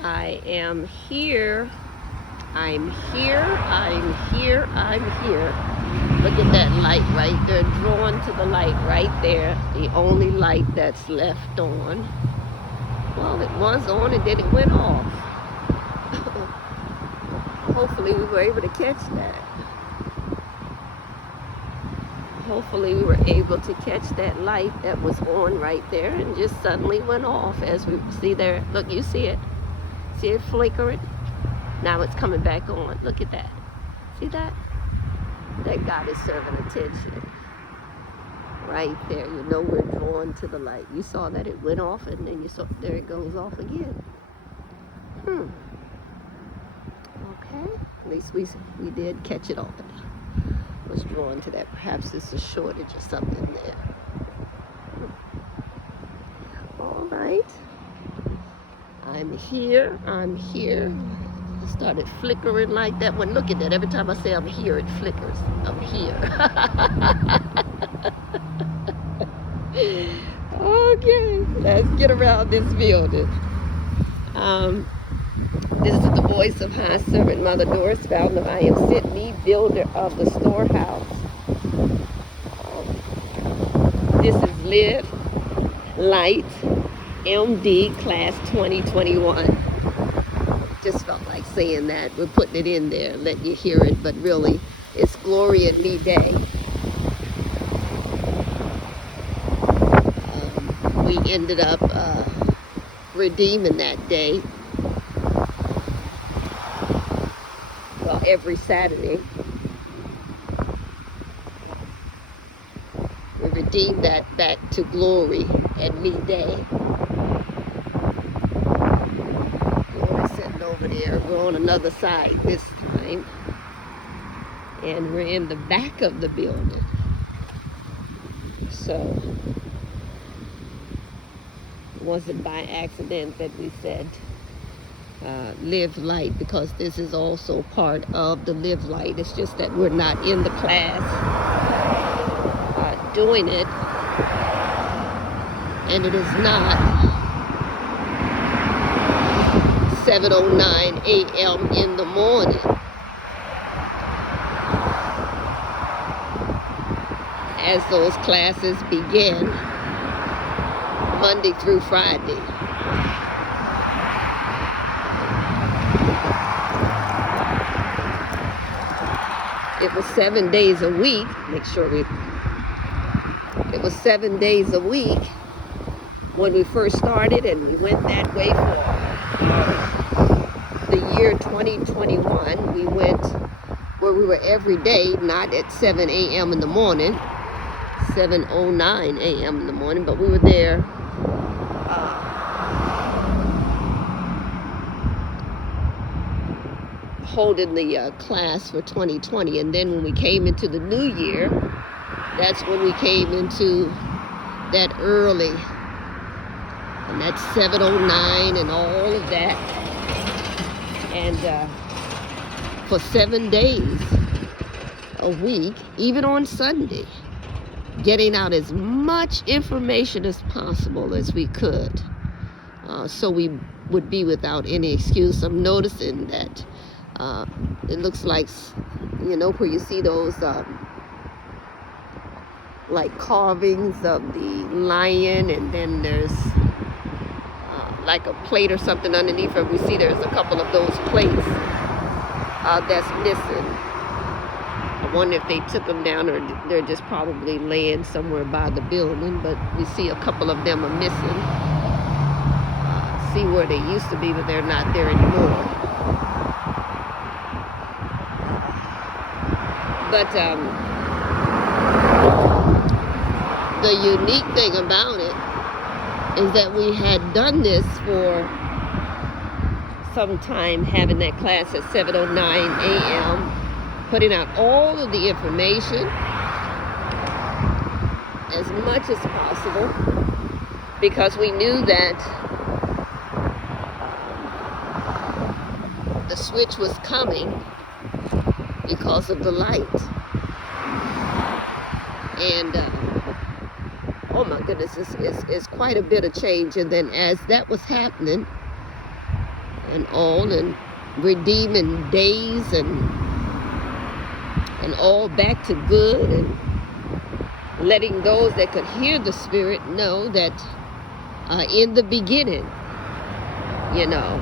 I am here. I'm here. I'm here. I'm here. Look at that light right there. Drawn to the light right there. The only light that's left on. Well, it was on and then it went off. Hopefully we were able to catch that. Hopefully we were able to catch that light that was on right there and just suddenly went off. As we see there. Look, you see it. See it flickering? Now it's coming back on. Look at that. See that? That God is serving attention. Right there. You know we're drawn to the light. You saw that it went off and then you saw there it goes off again. Okay. At least we did catch it all. Was drawn to that. Perhaps it's a shortage or something there. All right. I'm here. I'm here. It started flickering like that. When look at that. Every time I say I'm here, it flickers. I'm here. Okay. Let's get around this building. This is the voice of High Servant Mother Doris, founder of I Am Sent Me, builder of the storehouse. This is Live Light MD Class 2021. Just felt like saying that. We're putting it in there, letting you hear it, but really, it's Glory and Me Day. We ended up redeeming that day. Well, every Saturday. We redeemed that back to Glory and Me Day. Glory's sitting over there. We're on another side this time. And we're in the back of the building. So, it wasn't by accident that we said Live Light, because this is also part of the Live Light. It's just that we're not in the class doing it, and it is not 7:09 a.m. in the morning, as those classes begin Monday through Friday. It was 7 days a week. Make sure it was 7 days a week when we first started, and we went that way for the year 2021. We went where we were every day, not at 7 a.m. in the morning, 7:09 a.m. in the morning, but we were there holding the class for 2020. And then when we came into the new year, that's when we came into that early, and that's 7:09 and all of that. And for 7 days a week, even on Sunday, getting out as much information as possible as we could, so we would be without any excuse. I'm noticing that it looks like, you know, where you see those like carvings of the lion, and then there's like a plate or something underneath it. We see there's a couple of those plates that's missing. I wonder if they took them down, or they're just probably laying somewhere by the building, but we see a couple of them are missing. See where they used to be, but they're not there anymore. But the unique thing about it is that we had done this for some time, having that class at 7:09 a.m., putting out all of the information as much as possible, because we knew that the switch was coming because of the light. And oh my goodness, it's quite a bit of change. And then as that was happening, and all, and redeeming days and all back to good, and letting those that could hear the Spirit know that in the beginning, you know,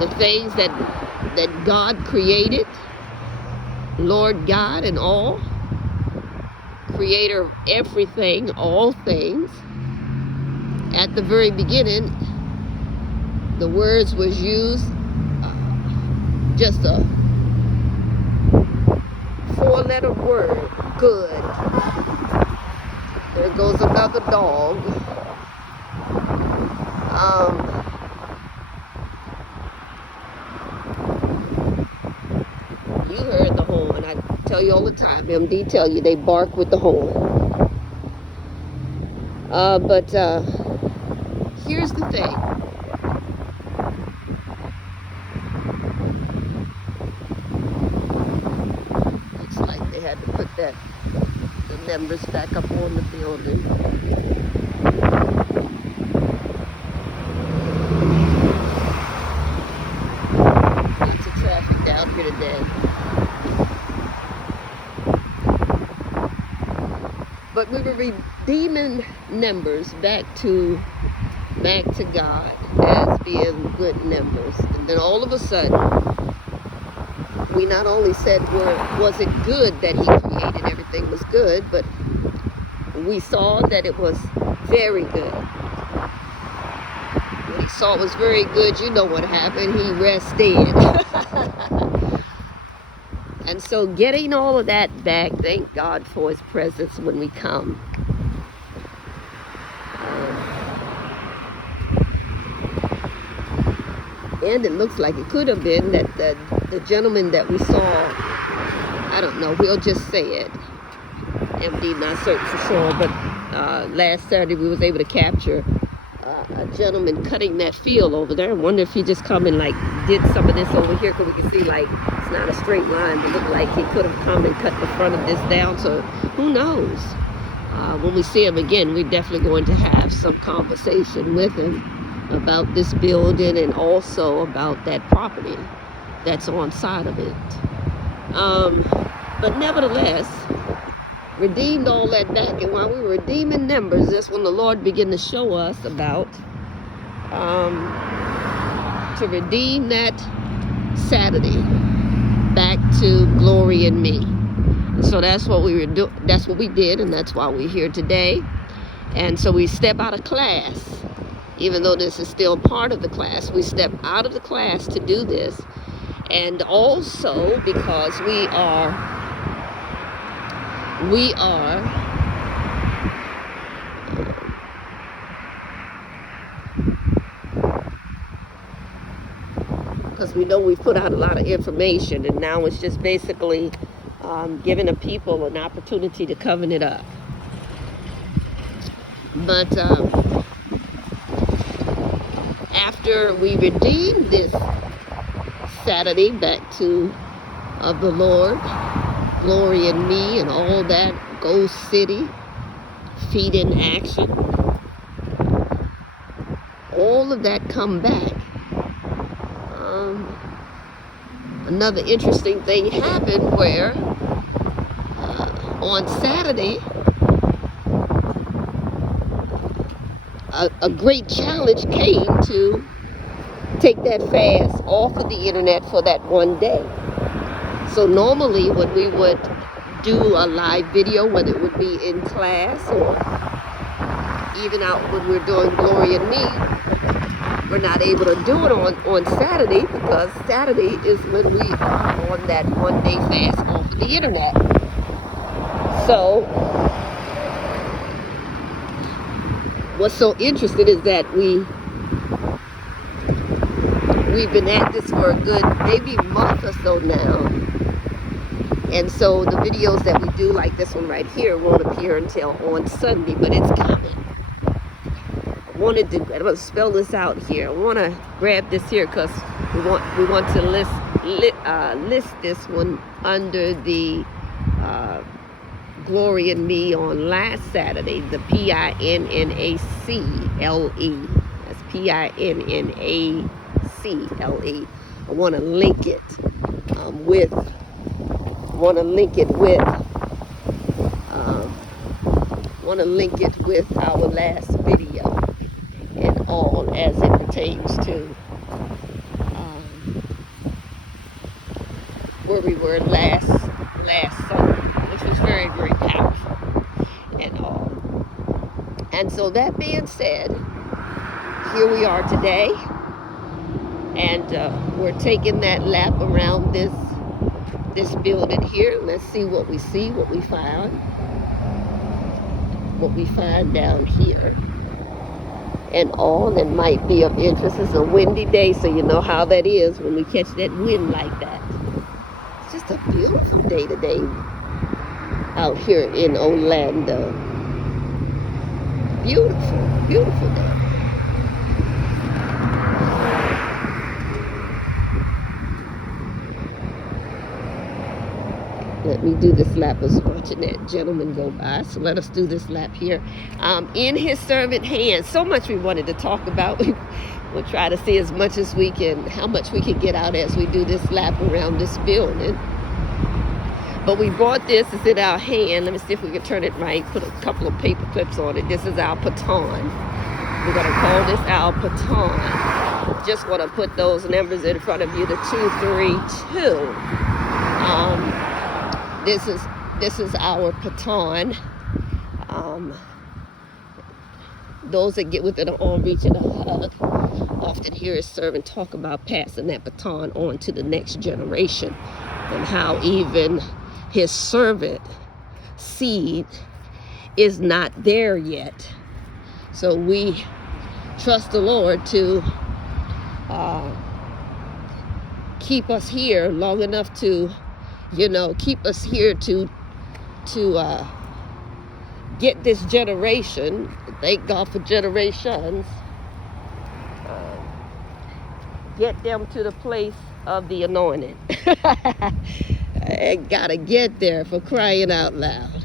the things that God created, Lord God and all, creator of everything, all things, at the very beginning, the words was used, just a 4-letter word, good. There goes another dog. You heard the horn. I tell you all the time, MD tell you they bark with the horn. But here's the thing. Looks like they had to put the numbers back up on the building. Lots of traffic down here today. But we were redeeming numbers back to God as being good numbers. And then all of a sudden, we not only said, well, was it good that he created everything was good, but we saw that it was very good. When he saw it was very good, you know what happened. He rested. And so getting all of that back, thank God for his presence when we come. And it looks like it could have been that the gentleman that we saw, I don't know, we'll just say it. MD not certain for sure, but last Saturday we was able to capture a gentleman cutting that field over there. I wonder if he just come and like did some of this over here, because we can see like it's not a straight line, but look like he could have come and cut the front of this down. So who knows? When we see him again, we're definitely going to have some conversation with him about this building and also about that property that's on side of it. But nevertheless, redeemed all that back, and while we were redeeming numbers, that's when the Lord began to show us about to redeem that Saturday back to glory in me. And so that's what we were doing. That's what we did, and that's why we're here today. And so we step out of class, even though this is still part of the class. We step out of the class to do this, and also because we are because we know we've put out a lot of information, and now it's just basically giving the people an opportunity to coven it up. But after we redeemed this Saturday back to of the Lord, glory in me and all that, Ghost City, feet in action, all of that come back. Another interesting thing happened where on Saturday, a great challenge came to take that fast off of the internet for that one day. So normally when we would do a live video, whether it would be in class or even out when we're doing Glory in Me, we're not able to do it on Saturday, because Saturday is when we are on that one day fast off of the internet. So what's so interesting is that we've been at this for a good maybe month or so now. And so the videos that we do, like this one right here, won't appear until on Sunday, but it's coming. I'm going to spell this out here. I want to grab this here because we want to list this one under the Glory in Me on last Saturday, the PINNACLE. That's PINNACLE. C-L-E. I want to link it with our last video and all as it pertains to where we were last summer, which was very, very powerful and all. And so that being said, here we are today, and we're taking that lap around this building here. Let's see what we see, what we find down here and all that might be of interest. It's a windy day, so you know how that is when we catch that wind like that. It's just a beautiful day today out here in Orlando. Beautiful, beautiful day. Let me do this lap. I was watching that gentleman go by, so let us do this lap here. In his servant hands, so much we wanted to talk about. We'll try to see as much as we can, how much we can get out as we do this lap around this building. But we brought this, it's in our hand. Let me see if we can turn it right, put a couple of paper clips on it. This is our baton. We're gonna call this our baton. Just wanna put those numbers in front of you, the 232. This is our baton. Those that get within an arm reach and a hug often hear his servant talk about passing that baton on to the next generation, and how even his servant seed is not there yet. So we trust the Lord to keep us here long enough to, keep us here to get this generation. Thank God for generations. Get them to the place of the anointing. I gotta get there, for crying out loud.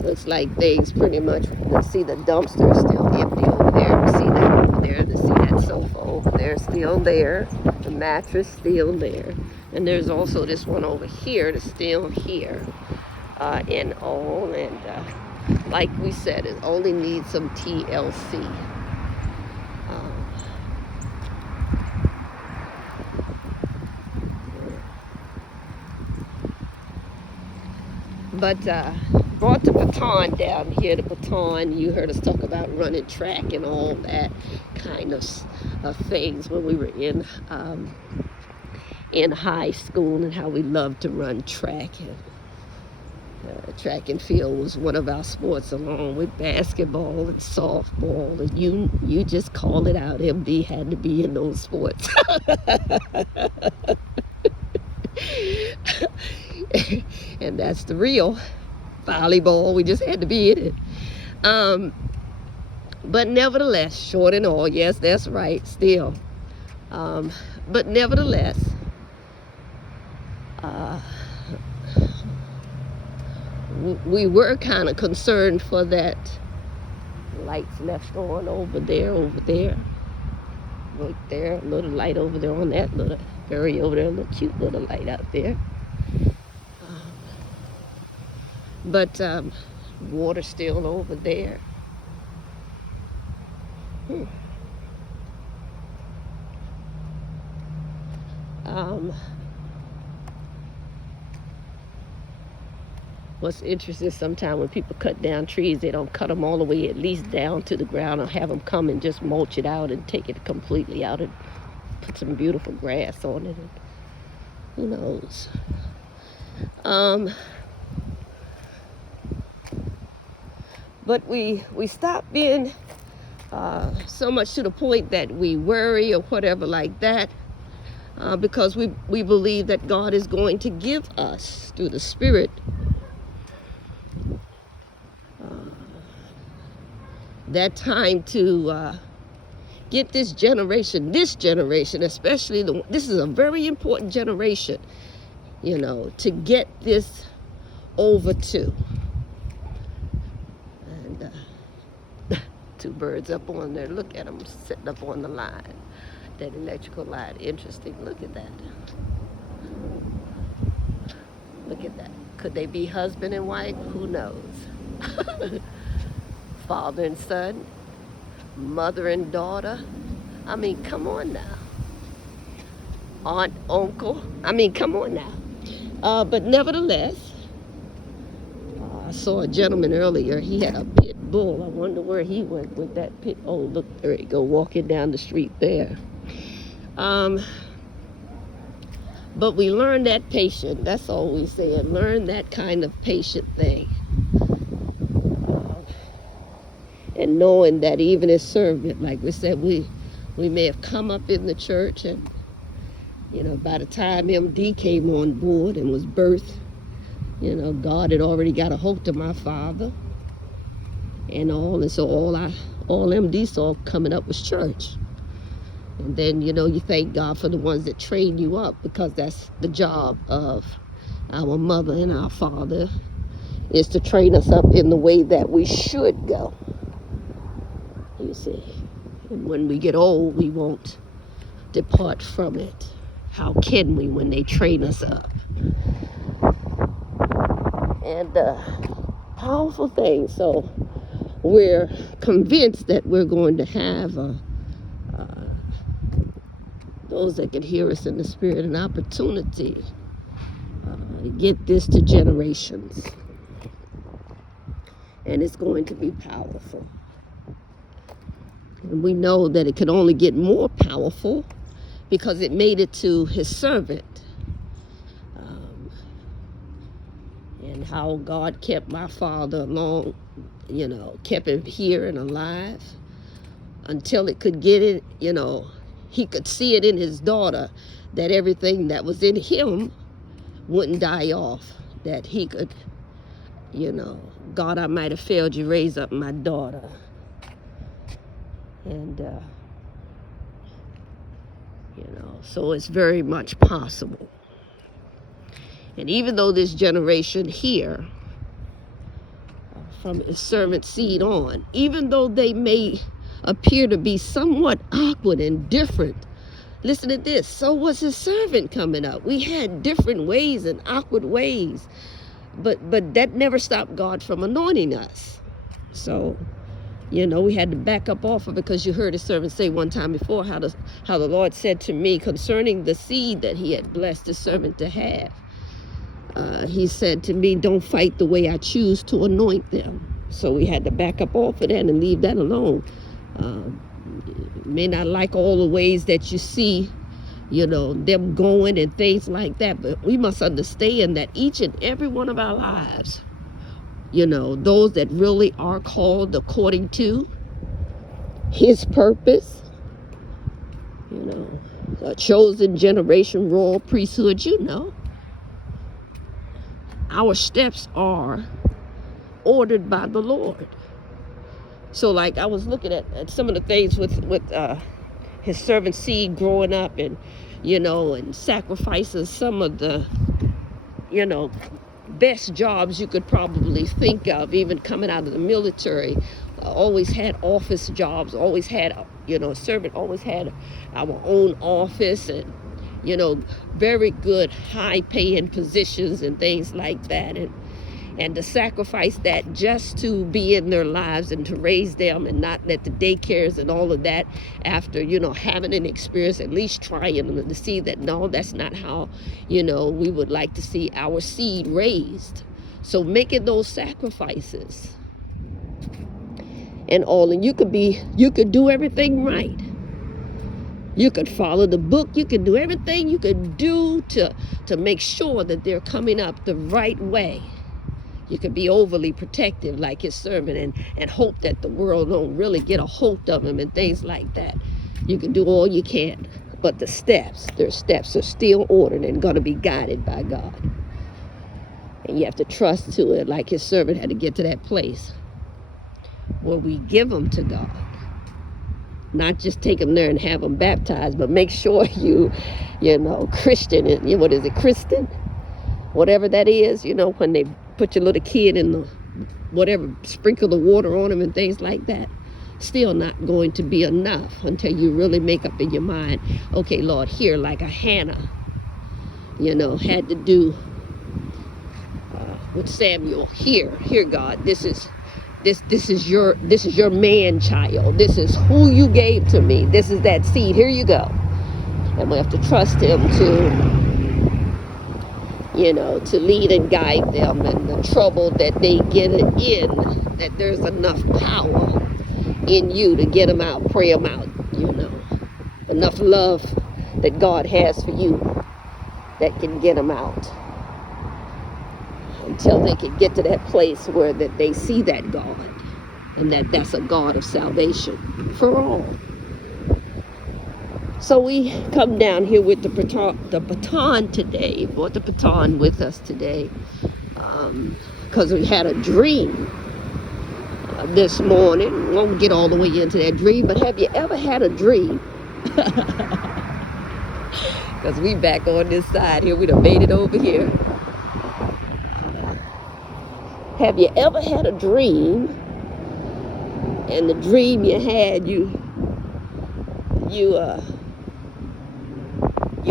Looks like things pretty much, let's see, the dumpster is still empty over there. See that over there, let's see that sofa over there, still there. The mattress still there. And there's also this one over here that's still here. And all, and like we said, it only needs some TLC. But brought the baton down here. The baton, you heard us talk about running track and all that kind of things when we were in high school, and how we loved to run track. And track and field was one of our sports, along with basketball and softball, and you just call it out. MD had to be in those sports. And that's the real volleyball. We just had to be in it. But nevertheless, short and all, yes, that's right, still. But nevertheless, we were kind of concerned for that lights left on over there, right there, a little light over there on that little area over there, a little cute little light out there. But water still over there. What's interesting, sometimes when people cut down trees, they don't cut them all the way at least down to the ground, or have them come and just mulch it out and take it completely out and put some beautiful grass on it. And who knows? But we stopped being so much to the point that we worry or whatever like that, because we believe that God is going to give us, through the Spirit, that time to get this generation, especially this is a very important generation, to get this over to. And two birds up on there. Look at them sitting up on the line, that electrical line. Interesting. Look at that. Look at that. Could they be husband and wife? Who knows? Father and son, mother and daughter. I mean, come on now. Aunt, uncle. I mean, come on now. But nevertheless, I saw a gentleman earlier. He had a pit bull. I wonder where he went with that pit. Oh, look, there he go, walking down the street there. But we learn that patient. That's all we say. Learn that kind of patient thing. And knowing that even as servant, like we said, we may have come up in the church, and by the time MD came on board and was birthed, God had already got a hold of my father and all, and so all MD saw coming up was church. And then you thank God for the ones that train you up, because that's the job of our mother and our father, is to train us up in the way that we should go. You see, and when we get old, we won't depart from it. How can we when they train us up? And powerful thing. So we're convinced that we're going to have those that can hear us in the spirit an opportunity to get this to generations. And it's going to be powerful. And we know that it could only get more powerful because it made it to his servant. And how God kept my father along, kept him here and alive until it could get it, he could see it in his daughter, that everything that was in him wouldn't die off, that he could, God, I might have failed you, raise up my daughter. And, so it's very much possible. And even though this generation here, from his servant seed on, even though they may appear to be somewhat awkward and different, listen to this, so was his servant coming up. We had different ways and awkward ways, but that never stopped God from anointing us. So we had to back up off of it, because you heard his servant say one time before how the Lord said to me concerning the seed that he had blessed his servant to have. He said to me, don't fight the way I choose to anoint them. So we had to back up off of that and leave that alone. You may not like all the ways that you see, them going and things like that, but we must understand that each and every one of our lives, those that really are called according to his purpose, a chosen generation, royal priesthood, our steps are ordered by the Lord. So like I was looking at some of the things with his servant seed growing up, and and sacrificing some of the best jobs you could probably think of, even coming out of the military. Always had office jobs, always had a servant always had our own office, and very good high paying positions and things like that, and to sacrifice that just to be in their lives and to raise them, and not let the daycares and all of that, after having an experience, at least trying to see that no, that's not how we would like to see our seed raised. So making those sacrifices and all, and you could do everything right. You could follow the book. You could do everything you could do to make sure that they're coming up the right way. You could be overly protective like his servant, and hope that the world don't really get a hold of him and things like that. You can do all you can, but their steps are still ordered and going to be guided by God. And you have to trust to it, like his servant had to get to that place where we give them to God. Not just take them there and have them baptized, but make sure Christian, and what is it, Kristen? Whatever that is, when they put your little kid in the whatever, sprinkle the water on them and things like that. still not going to be enough until you really make up in your mind, okay, Lord, here, like a Hannah, had to do with Samuel. Here, God, this is your man child. This is who you gave to me. This is that seed. Here you go. And we have to trust him to lead and guide them, and the trouble that they get in, that there's enough power in you to get them out, pray them out, enough love that God has for you that can get them out until they can get to that place where that they see that God, and that's a God of salvation for all. So we come down here with the baton today, brought the baton with us today, because we had a dream this morning. Won't get all the way into that dream, but have you ever had a dream? Because we back on this side here, we done made it over here. Have you ever had a dream, and the dream you had, you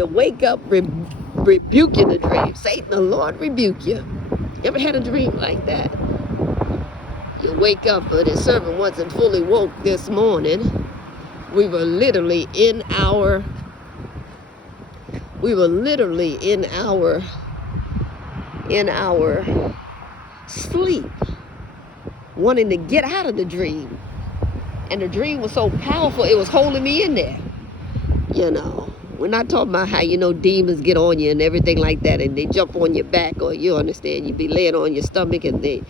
wake up rebuking the dream. Satan, the Lord rebuke you. You ever had a dream like that? You wake up, but his servant wasn't fully woke this morning. We were literally in our sleep, wanting to get out of the dream. And the dream was so powerful, it was holding me in there. We're not talking about how, demons get on you and everything like that, and they jump on your back, or you understand, you be laying on your stomach and they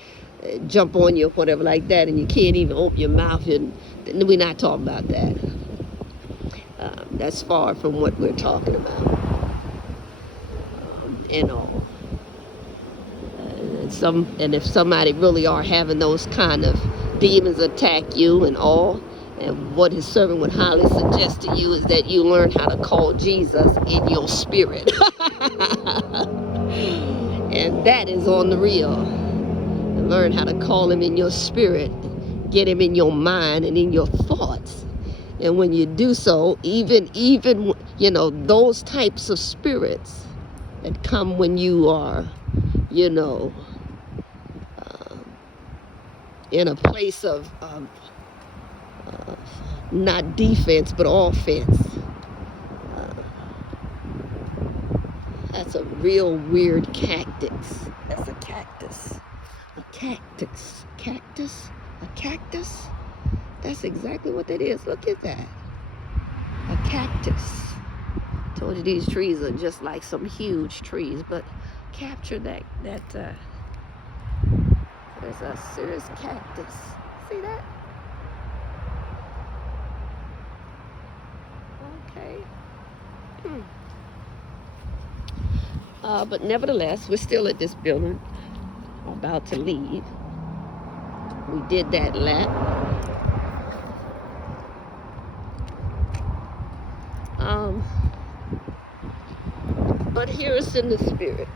jump on you or whatever like that, and you can't even open your mouth, and we're not talking about that. That's far from what we're talking about. And if somebody really are having those kind of demons attack you and all, and what his servant would highly suggest to you is that you learn how to call Jesus in your spirit. And that is on the real. Learn how to call him in your spirit, get him in your mind and in your thoughts. And when you do so, even those types of spirits that come when you are, in a place of not defense but offense. That's a real weird cactus. That's a cactus. A cactus. Cactus? A cactus? That's exactly what that is. Look at that. A cactus. Told you these trees are just like some huge trees, but capture that there's a serious cactus. See that? Okay. But nevertheless, we're still at this building, about to leave. We did that lap. But here it's in the spirit.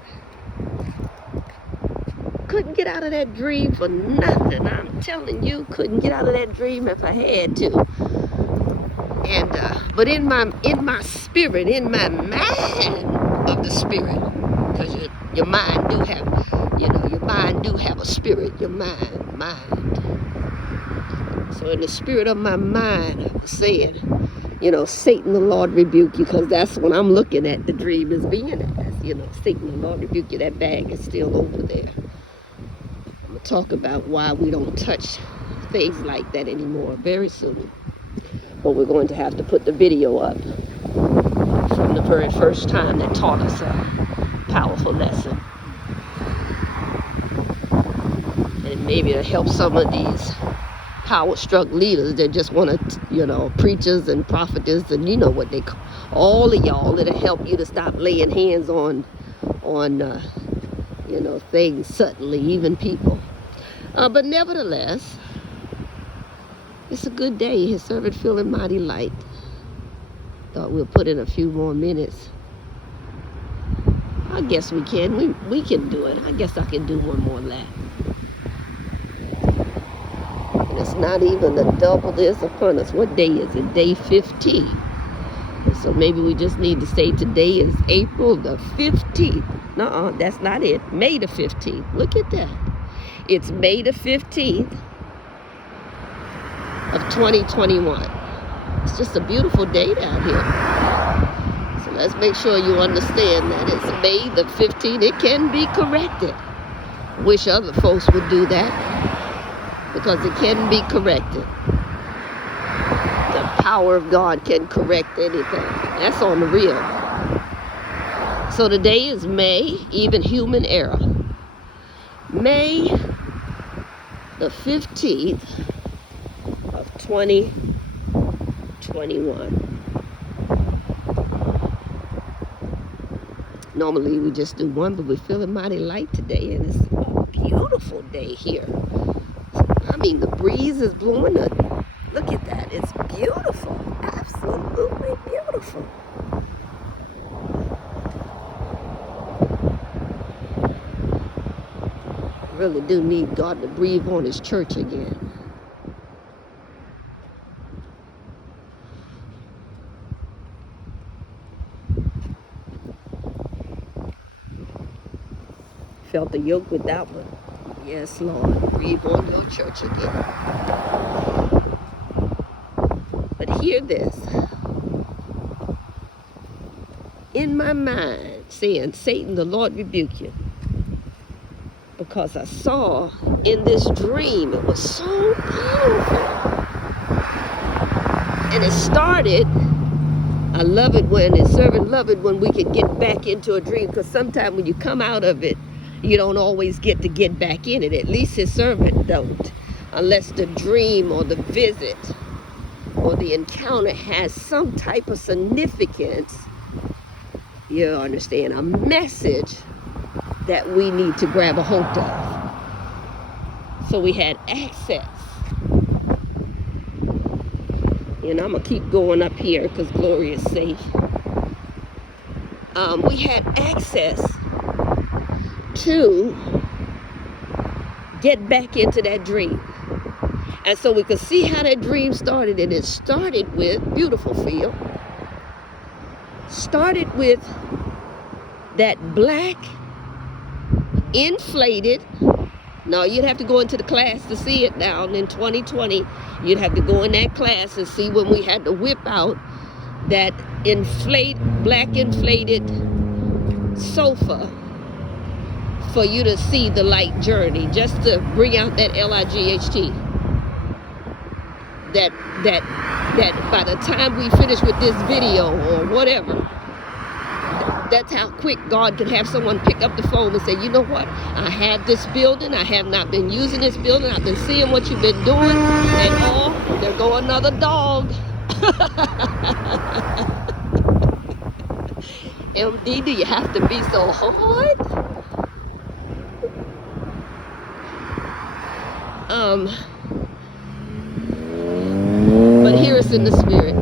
Couldn't get out of that dream for nothing. I'm telling you, couldn't get out of that dream if I had to. And but in my spirit, in my mind of the spirit, because your mind do have, your mind do have a spirit. Your mind. So in the spirit of my mind, I was saying, Satan, the Lord rebuke you, because that's what I'm looking at the dream as being as. Satan, the Lord rebuke you. That bag is still over there. I'm going to talk about why we don't touch things like that anymore very soon. But we're going to have to put the video up from the very first time that taught us a powerful lesson. And maybe it'll help some of these power-struck leaders that just want to, preachers and prophetess and what they call, all of y'all, that'll help you to stop laying hands on things suddenly, even people. But nevertheless, it's a good day. His servant feeling mighty light. Thought we'll put in a few more minutes. I guess we can. We can do it. I guess I can do one more lap. And it's not even a double this upon us. What day is it? Day 15. So maybe we just need to say today is April the 15th. No, that's not it. May the 15th. Look at that. It's May the 15th of 2021. It's just a beautiful day down here. So let's make sure you understand that it's May the 15th. It can be corrected. Wish other folks would do that, because it can be corrected. The power of God can correct anything. That's on the real. So today is May, even human era. May the 15th of 2021. Normally we just do one, but we're feeling mighty light today, and it's a beautiful day here. I mean, the breeze is blowing. Look at that. It's beautiful. Absolutely beautiful. Really do need God to breathe on his church again. Felt the yoke with that one. Yes, Lord. Breathe on your church again. But hear this. In my mind, saying, Satan, the Lord rebuke you. Because I saw in this dream, it was so beautiful. And it started, I love it when, and servant love it when we can get back into a dream, because sometimes when you come out of it, you don't always get to get back in it. At least his servant don't, unless the dream or the visit or the encounter has some type of significance. You understand, a message that we need to grab a hold of. So we had access. And I'm going to keep going up here because Gloria is safe. We had access to get back into that dream. And so we could see how that dream started. And it started with, beautiful field, started with that black inflated. Now you'd have to go into the class to see it now. In 2020, you'd have to go in that class and see when we had to whip out that black inflated sofa for you to see the light journey, just to bring out that LIGHT. That by the time we finish with this video or whatever, that's how quick God can have someone pick up the phone and say, you know what, I have this building, I have not been using this building, I've been seeing what you've been doing, and oh, there go another dog. MD, do you have to be so hard? But here it's in the spirit.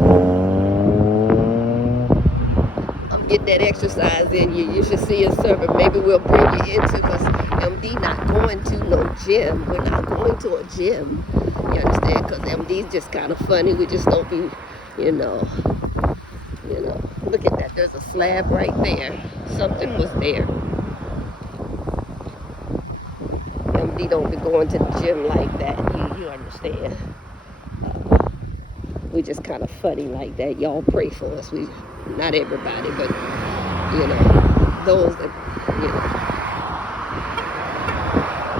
Get that exercise in you. You should see a servant. Maybe we'll bring you into, because MD not going to no gym. We're not going to a gym. You understand? Because MD's just kind of funny. We just don't be, you know. Look at that. There's a slab right there. Something was there. MD don't be going to the gym like that. You understand? We just kind of funny like that. Y'all pray for us. Not everybody, but those that,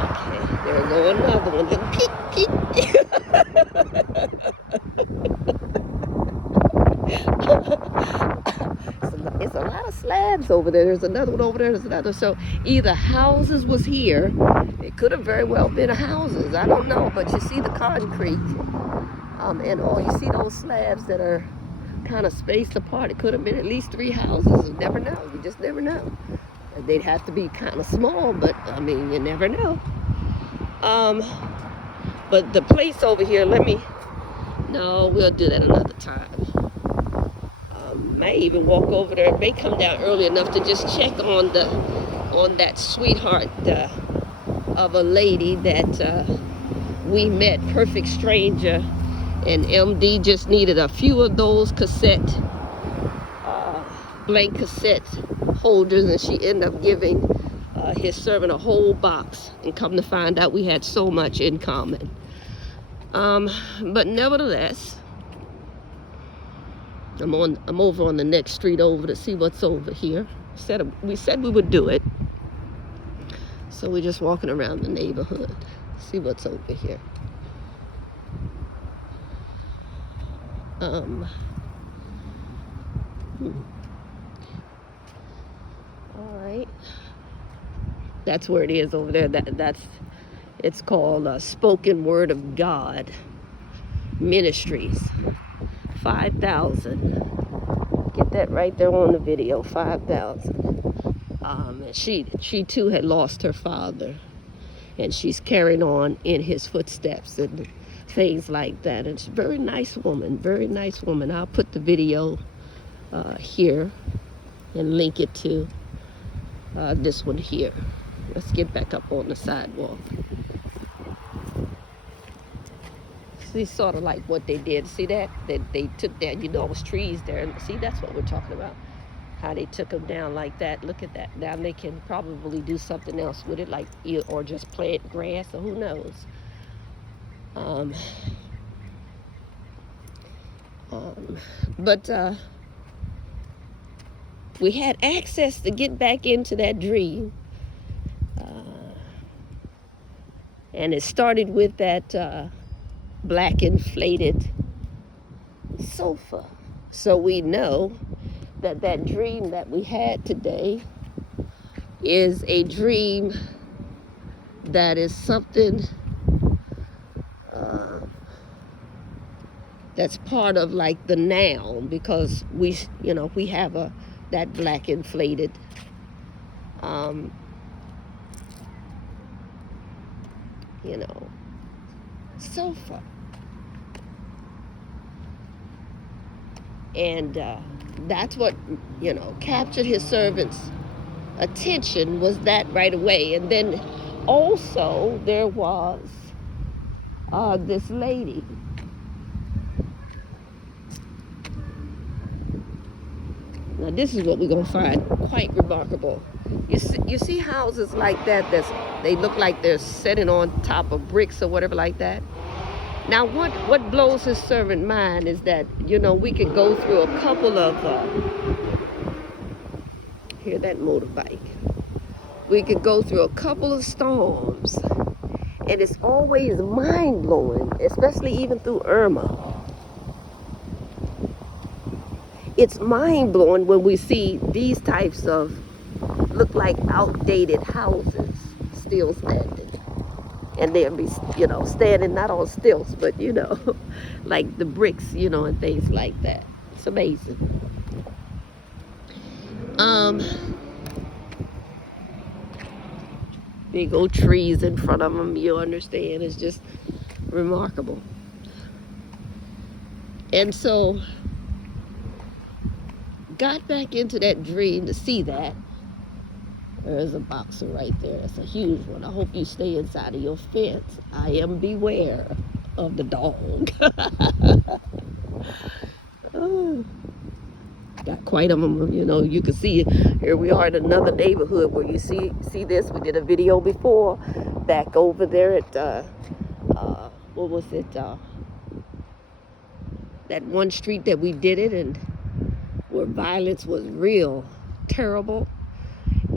Okay, there go another one. Peek, peek. It's a lot of slabs over there. There's another one over there. There's another. So either houses was here. It could have very well been houses. I don't know, but you see the concrete. And you see those slabs that are kind of spaced apart. It could have been at least 3 houses. You never know. You just never know. They'd have to be kind of small, but I mean, you never know. But the place over here, no, we'll do that another time. May even walk over there. May come down early enough to just check on that sweetheart of a lady that We Met, Perfect Stranger, and MD just needed a few of those blank cassette holders, and she ended up giving his servant a whole box, and come to find out we had so much in common. But nevertheless, I'm over on the next street over to see what's over here. We said we would do it, so we're just walking around the neighborhood, see what's over here. All right, that's where it is over there. It's called Spoken Word of God Ministries. 5,000. Get that right there on the video. 5,000. And she too had lost her father, and she's carrying on in his footsteps and things like that. And she's a very nice woman. Very nice woman. I'll put the video here and link it to this one here. Let's get back up on the sidewalk. See, sort of like what they did. See that? They took down, it was trees there. And see, that's what we're talking about. How they took them down like that. Look at that. Now they can probably do something else with it, like, or just plant grass, or who knows. But we had access to get back into that dream. And it started with that black inflated sofa. So we know that dream that we had today is a dream that is something that's part of like the now, because we have that black inflated sofa. And that's what, captured his servant's attention, was that right away. And then also there was this lady. Now this is what we're going to find quite remarkable. You see houses like that, they look like they're sitting on top of bricks or whatever like that. Now what blows his servant mind is that, we could go through a couple of, hear that motorbike. We could go through a couple of storms, and it's always mind-blowing, especially even through Irma. It's mind-blowing when we see these types of, look like outdated houses still standing. And they'll be, standing not on stilts, but, like the bricks, and things like that. It's amazing. Big old trees in front of them, you understand. It's just remarkable. And so, got back into that dream to see that. There's a boxer right there. That's a huge one. I hope you stay inside of your fence. I am beware of the dog. Oh, got quite of them. You can see here we are in another neighborhood where you see this. We did a video before back over there at what was it? That one street that we did it, and where violence was real terrible.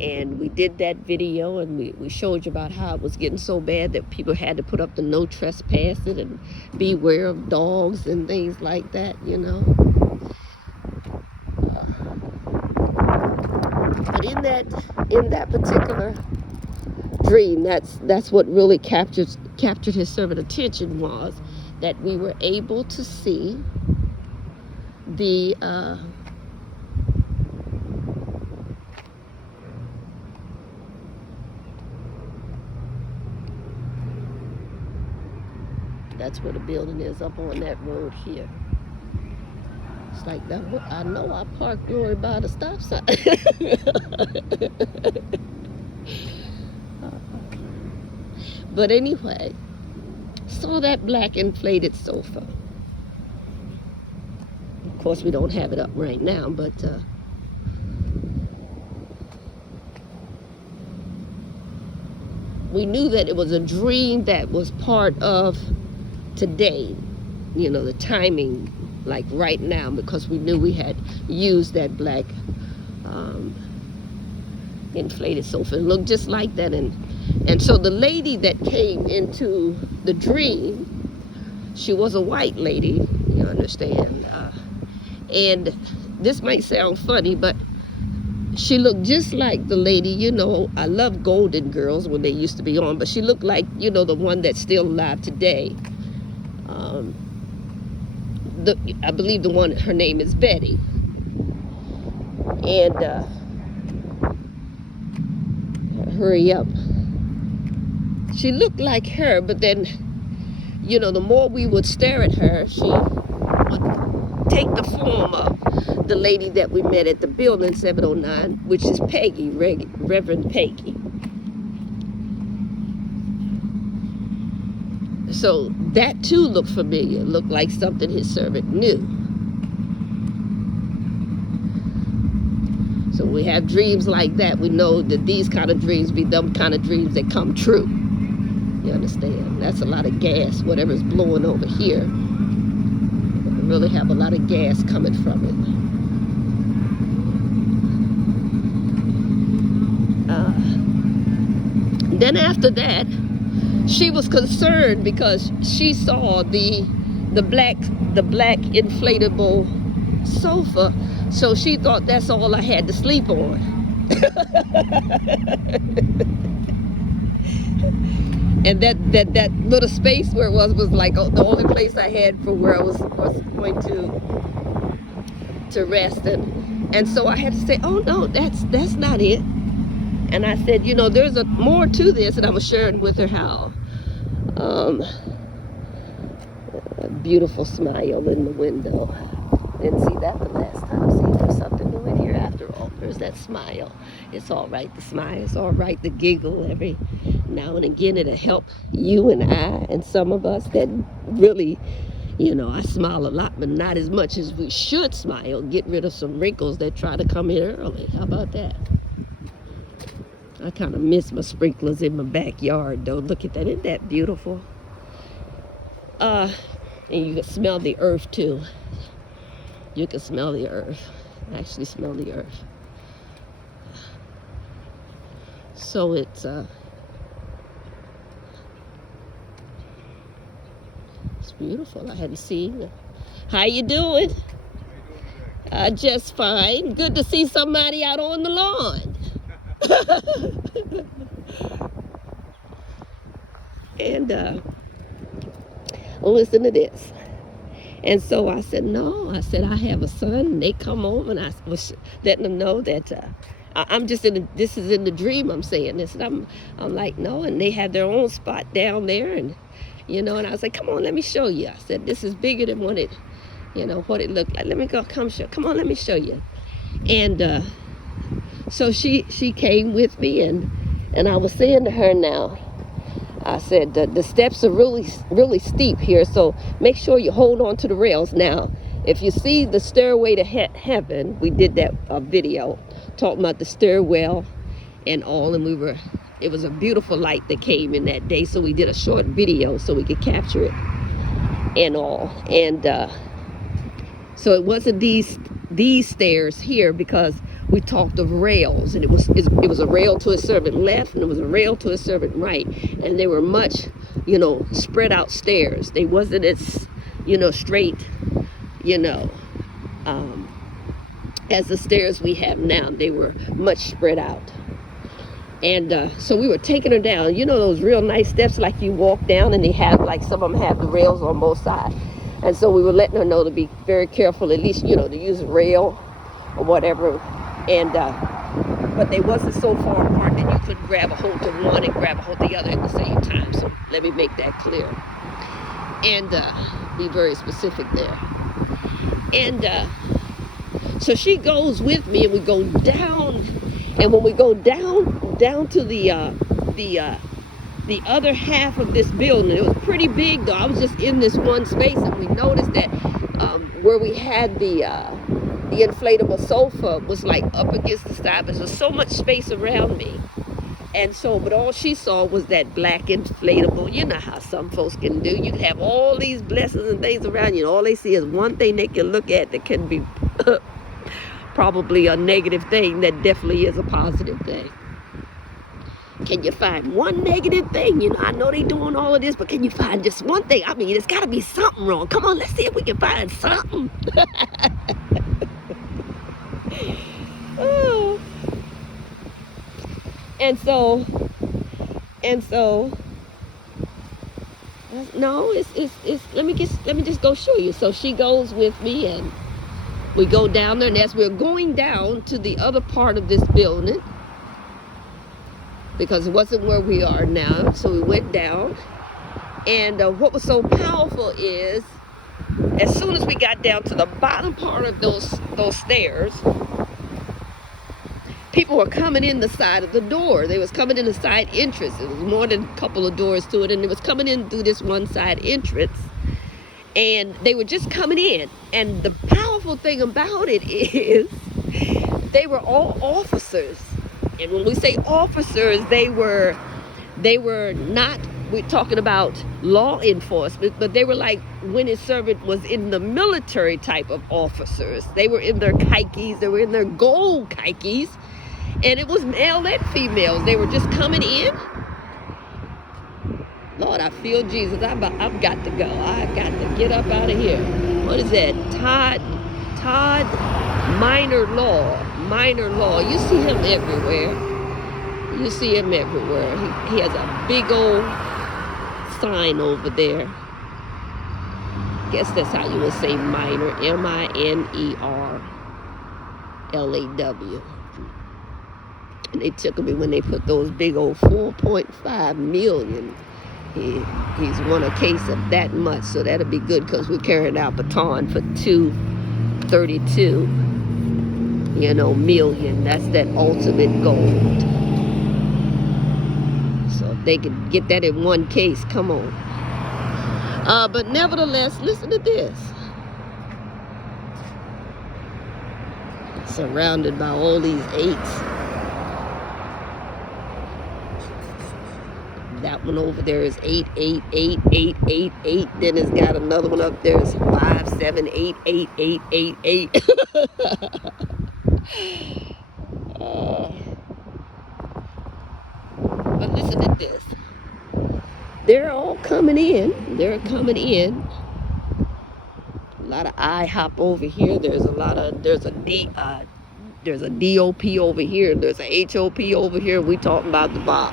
And we did that video, and we showed you about how it was getting so bad that people had to put up the no trespassing and beware of dogs and things like that, But in that particular dream, that's what really captured his servant attention, was that we were able to see the that's where the building is, up on that road here. It's like that. I know I parked Glory by the stop sign. But anyway, saw that black inflated sofa. Of course, we don't have it up right now, but we knew that it was a dream that was part of today, you know, the timing, like right now, because we knew we had used that black inflated sofa. It looked just like that. And so the lady that came into the dream, she was a white lady, you understand, and this might sound funny, but she looked just like the lady, you know, I love Golden Girls when they used to be on, but she looked like, you know, the one that's still alive today. I believe the one, her name is Betty. And hurry up. She looked like her, but then, you know, the more we would stare at her, she would take the form of the lady that we met at the building 709, which is Peggy, Reverend Peggy. So that too looked familiar, looked like something his servant knew. So we have dreams like that. We know that these kind of dreams be them kind of dreams that come true. You understand? That's a lot of gas, whatever's blowing over here. We really have a lot of gas coming from it. Then after that, she was concerned because she saw the black inflatable sofa, so she thought that's all I had to sleep on. And that little space where it was like the only place I had for where I was going to rest, and so I had to say, oh no, that's not it. And I said, you know, there's more to this, and I was sharing with her how a beautiful smile in the window. Didn't see that the last time. See, there's something new in here after all. There's that smile. It's all right to smile. It's all right to giggle every now and again. It'll help you and I and some of us that really, you know, I smile a lot, but not as much as we should smile. Get rid of some wrinkles that try to come in early. How about that? I kind of miss my sprinklers in my backyard, though. Look at that. Isn't that beautiful? And you can smell the earth, too. You can smell the earth. Actually smell the earth. So it's beautiful. I hadn't seen it. How you doing? Just fine. Good to see somebody out on the lawn. And listen to this. And so I said, no. I said, I have a son. And they come home, and I was letting them know that I'm just this is in the dream I'm saying this. And I'm like, no. And they have their own spot down there, and you know. And I was like, come on, let me show you. I said, this is bigger than what it, you know, what it looked like. Let me go. Come on, let me show you. And so she came with me, and I was saying to her now, I said, the steps are really steep here, so make sure you hold on to the rails. Now, if you see the stairway to heaven, we did that video talking about the stairwell and all, and it was a beautiful light that came in that day, so we did a short video so we could capture it and all. And so it wasn't these stairs here, because we talked of rails, and it was a rail to a servant left, and it was a rail to a servant right, and they were much, you know, spread out stairs. They wasn't as, you know, straight, you know, as the stairs we have now. They were much spread out. And so we were taking her down, you know, those real nice steps like you walk down, and they have, like, some of them have the rails on both sides. And so we were letting her know to be very careful, at least, you know, to use a rail or whatever. And but they wasn't so far apart that you couldn't grab a hold of one and grab a hold of the other at the same time. So let me make that clear and be very specific there. And so she goes with me, and we go down. And when we go down to the the other half of this building. It was pretty big though. I was just in this one space, and we noticed that where we had the inflatable sofa was like up against the side, but there was so much space around me. And so, but all she saw was that black inflatable. You know how some folks can do. You can have all these blessings and things around you, and all they see is one thing they can look at that can be probably a negative thing that definitely is a positive thing. Can you find one negative thing? You know, I know they doing all of this, but can you find just one thing? I mean, there's got to be something wrong. Come on, let's see if we can find something. Oh. And so, no, it's let me just go show you. So she goes with me, and we go down there, and as we're going down to the other part of this building, because it wasn't where we are now, so we went down. And what was so powerful is, as soon as we got down to the bottom part of those stairs, people were coming in the side of the door. They was coming in the side entrance. It was more than a couple of doors to it, and it was coming in through this one side entrance. And they were just coming in. And the powerful thing about it is, they were all officers. And when we say officers, they were not, we're talking about law enforcement, but they were like when his servant was in the military type of officers. They were in their khakis, they were in their gold khakis, and it was male and females. They were just coming in. Lord, I feel Jesus. I've got to go. I've got to get up out of here. What is that? Todd Minor Law. You see him everywhere. You see him everywhere. He has a big old sign over there. Guess that's how you would say minor. MINERLAW. And they took me when they put those big old 4.5 million. He's won a case of that much, so that'll be good, because we're carrying out baton for 232. Million. That's that ultimate gold. So if they could get that in one case, come on. But nevertheless, listen to this. Surrounded by all these 8s. That one over there is 8, 8, 8, 8, 8, 8. Then it's got another one up there. It's 5, 7, 8, 8, 8, 8, 8. But listen to this. They're all coming in. They're coming in. A lot of IHOP over here. There's a DOP over here. There's a HOP over here. We talking about the Bob.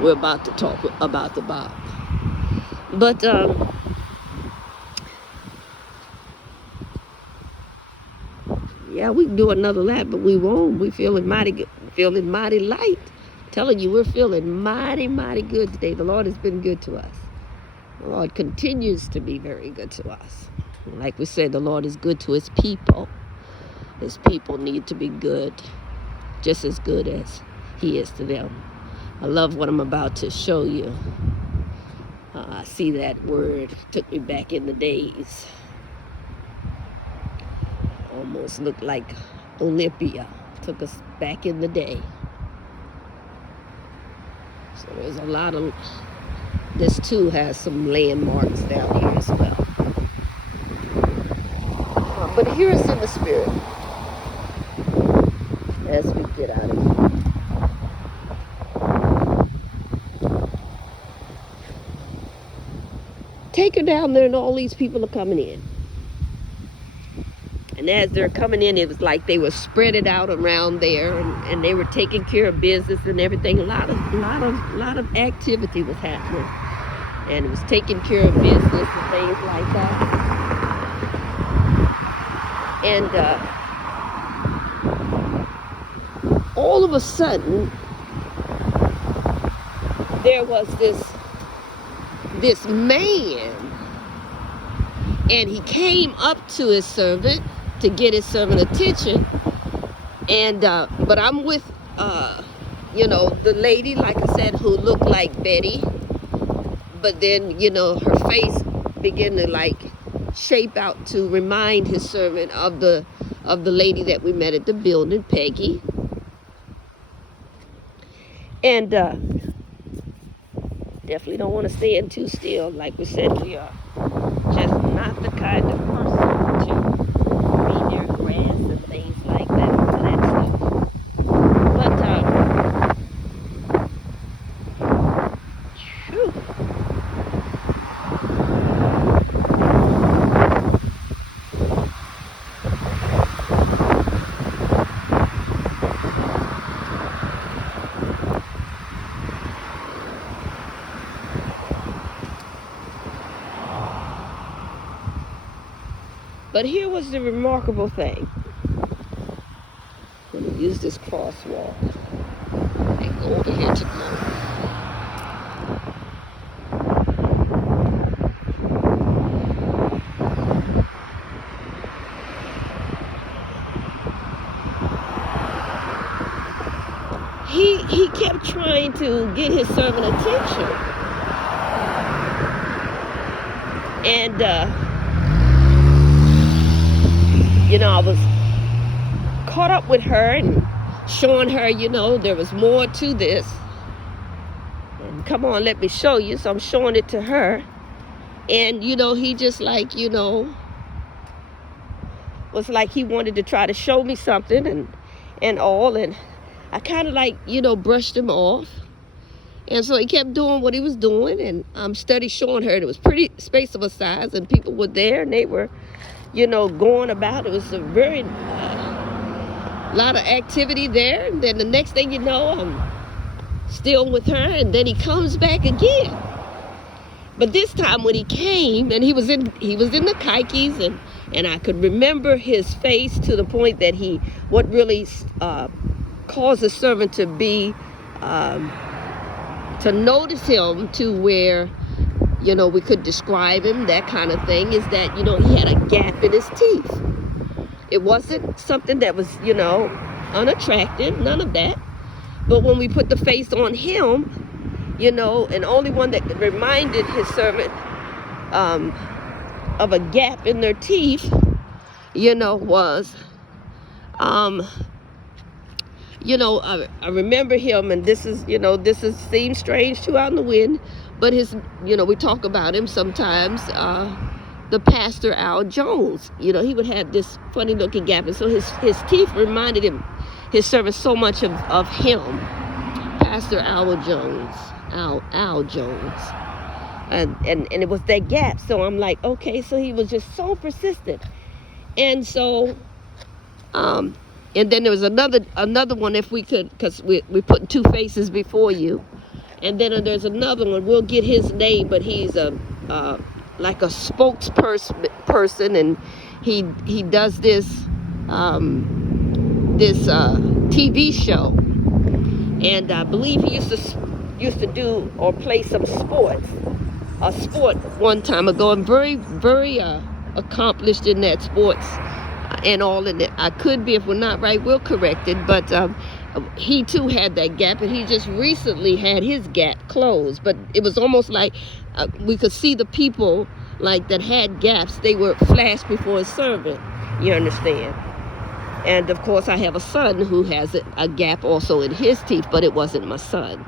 We're about to talk about the Bob. But yeah, we can do another lap, but we won't. We feeling mighty good, feeling mighty light. Telling you, we're feeling mighty, mighty good today. The Lord has been good to us. The Lord continues to be very good to us. Like we said, the Lord is good to his people. His people need to be good, just as good as he is to them. I love what I'm about to show you. I see that word. Took me back in the days. Almost looked like Olympia. Took us back in the day. So there's a lot of, this too has some landmarks down here as well. But hear us in the spirit as we get out of here. Take her down there, and all these people are coming in. And as they're coming in, it was like they were spread it out around there, and they were taking care of business and everything. A lot of activity was happening, and it was taking care of business and things like that. And all of a sudden, there was this man, and he came up to his servant to get his servant attention. And but I'm with you know, the lady, like I said, who looked like Betty, but then, you know, her face began to like shape out to remind his servant of the lady that we met at the building, Peggy. And definitely don't want to stand too still. Like we said, we are just not the kind of person to be near grass and things like that, all that stuff. But phew. But here was the remarkable thing. I'm going to use this crosswalk and go over here to Glory. He kept trying to get his servant attention. And you know, I was caught up with her and showing her, you know, there was more to this. And come on, let me show you. So I'm showing it to her. And, you know, he just like, you know, was like he wanted to try to show me something and all. And I kind of like, you know, brushed him off. And so he kept doing what he was doing. And I'm steady showing her. It was pretty space of a size. And people were there and they were, you know, going about. It was a very lot of activity there. And then the next thing you know, I'm still with her, and then he comes back again. But this time when he came, and he was in the kikes, and I could remember his face to the point that what really caused the servant to be to notice him to where, you know, we could describe him, that kind of thing, is that, you know, he had a gap in his teeth. It wasn't something that was, you know, unattractive, none of that. But when we put the face on him, you know, and only one that reminded his servant of a gap in their teeth, you know, was, you know, I remember him, and this seems strange too out in the wind, but his, you know, we talk about him sometimes, the Pastor Al Jones, you know, he would have this funny looking gap, and so his teeth reminded his servant so much of him, Pastor Al Jones, Al Jones, and it was that gap. So I'm like, okay, so he was just so persistent, and so, and then there was another one, if we could, because we put two faces before you, and then there's another one. We'll get his name, but he's like a spokesperson, and he does this TV show, and I believe he used to do or play some a sport one time ago, and very accomplished in that sports and all in it. I could be, if we're not right, we'll correct it, but he too had that gap, and he just recently had his gap closed. But it was almost like we could see the people like that had gaps, they were flashed before his servant, you understand. And of course I have a son who has a gap also in his teeth, but it wasn't my son.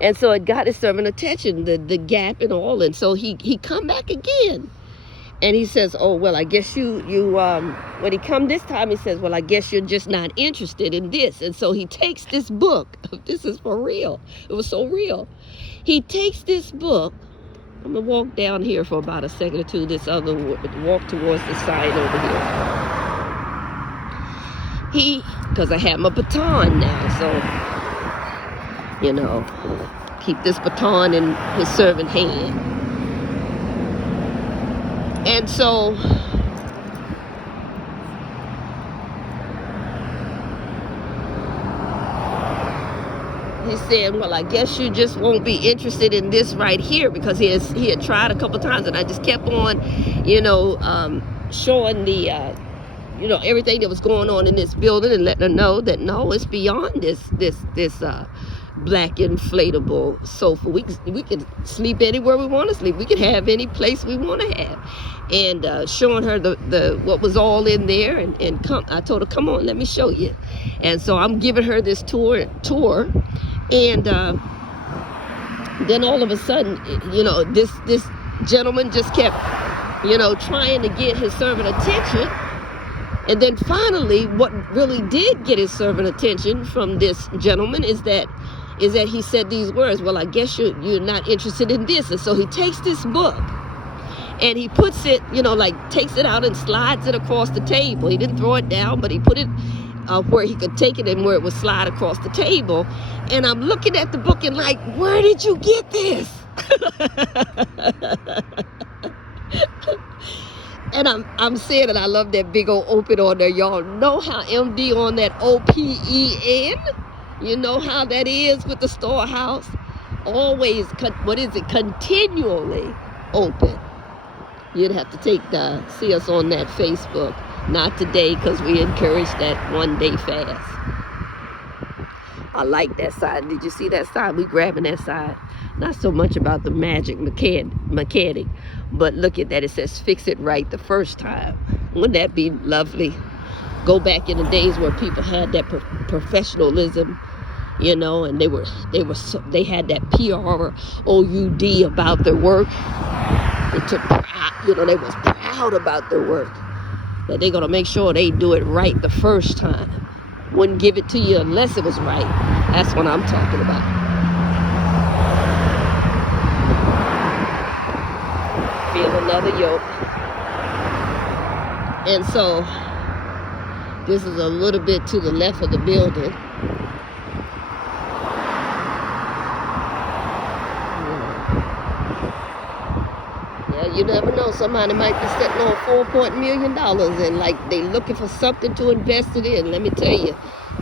And so it got his servant attention, the gap and all. And so he come back again. And he says, oh, well, I guess you when he come this time, he says, well, I guess you're just not interested in this. And so he takes this book. This is for real. It was so real. He takes this book. I'm going to walk down here for about a second or two, this other walk towards the side over here. Because I have my baton now, so, you know, keep this baton in his servant hand. And so he said, well, I guess you just won't be interested in this right here, because he had tried a couple times, and I just kept on, you know, showing the you know, everything that was going on in this building, and letting her know that no, it's beyond this black inflatable sofa. We can sleep anywhere we want to sleep. We can have any place we want to have. And showing her the what was all in there, and I told her, come on, let me show you. And so I'm giving her this tour, and then all of a sudden, you know, this gentleman just kept, you know, trying to get his servant attention. And then finally, what really did get his servant attention from this gentleman is that he said these words, well, I guess you're not interested in this. And so he takes this book and he puts it, you know, like takes it out and slides it across the table. He didn't throw it down, but he put it where he could take it and where it would slide across the table. And I'm looking at the book and like, where did you get this? And I'm saying that I love that big old open on there. Y'all know how MD on that OPEN? You know how that is with the storehouse? Always, continually open. You'd have to see us on that Facebook. Not today, because we encourage that one-day fast. I like that side. Did you see that side? We grabbing that side. Not so much about the magic mechanic, but look at that. It says fix it right the first time. Wouldn't that be lovely? Go back in the days where people had that professionalism, you know, and they had that PROUD about their work. They took pride, you know, they was proud about their work. That they're gonna make sure they do it right the first time. Wouldn't give it to you unless it was right. That's what I'm talking about. Feel another yoke. And so this is a little bit to the left of the building. Yeah, you never know. Somebody might be sitting on $4 million and like they looking for something to invest it in. Let me tell you,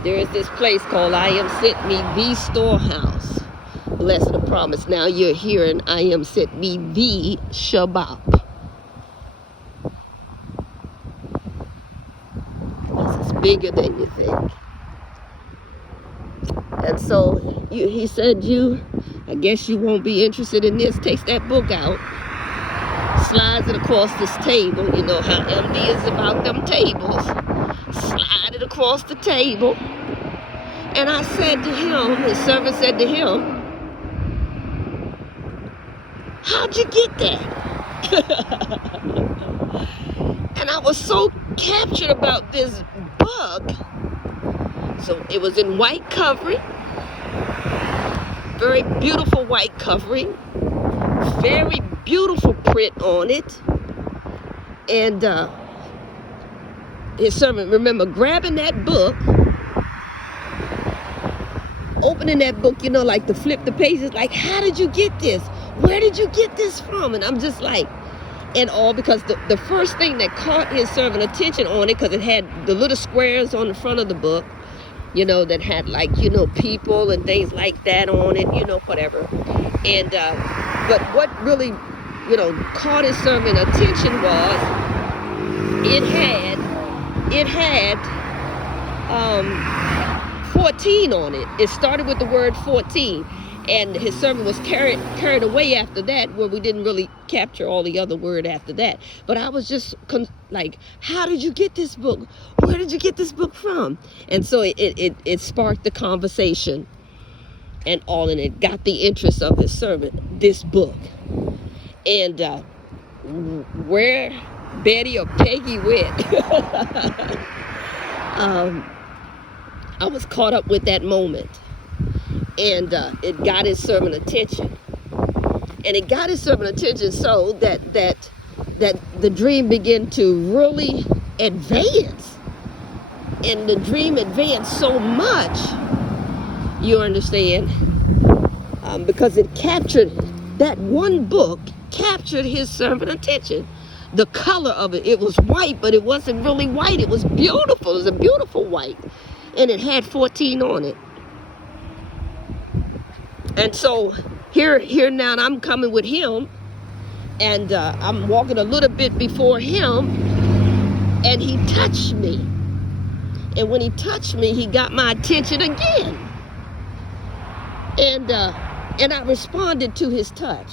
there is this place called I Am Sent Me the Storehouse. Blessed the promise. Now you're hearing I Am Sent Me the Shabbat. This is bigger than you think. And so he said, I guess you won't be interested in this. Takes that book out, slides it across this table. You know how MD is about them tables. Slide it across the table. And I said to him, his servant said to him, how'd you get that? And I was so captured about this book. So it was in white covering. Very beautiful white covering. Very beautiful print on it. And his servant, remember, grabbing that book, opening that book, you know, like to flip the pages, like, how did you get this? Where did you get this from? And I'm just like, and all because the first thing that caught his servant attention on it, because it had the little squares on the front of the book, you know, that had like, you know, people and things like that on it, you know, whatever. And, but what really, you know, caught his servant attention was it had 14 on it. It started with the word 14. And his servant was carried away after that, where we didn't really capture all the other word after that. But I was just like, how did you get this book? Where did you get this book from? And so it sparked the conversation and all, and it got the interest of his servant, this book. And where Betty or Peggy went, I was caught up with that moment. And it got his servant attention. And it got his servant attention so that the dream began to really advance. And the dream advanced so much, you understand, because it captured, that one book captured his servant attention. The color of it, it was white, but it wasn't really white. It was beautiful. It was a beautiful white. And it had 14 on it. And so here now, and I'm coming with him, and I'm walking a little bit before him, And he touched me. And when he touched me, he got my attention again. And I responded to his touch.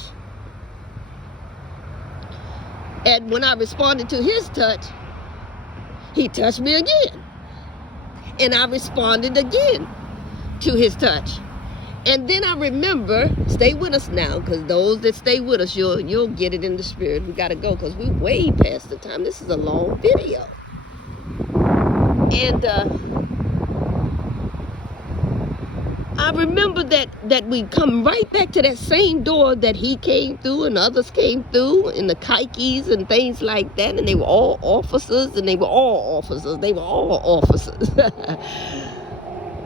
And when I responded to his touch, he touched me again. And I responded again to his touch. And then I remember, stay with us now, because those that stay with us, you'll get it in the spirit. We got to go, because we're way past the time. This is a long video. And I remember that we come right back to that same door that he came through and others came through, and the kikes and things like that, and they were all officers, and they were all officers. They were all officers.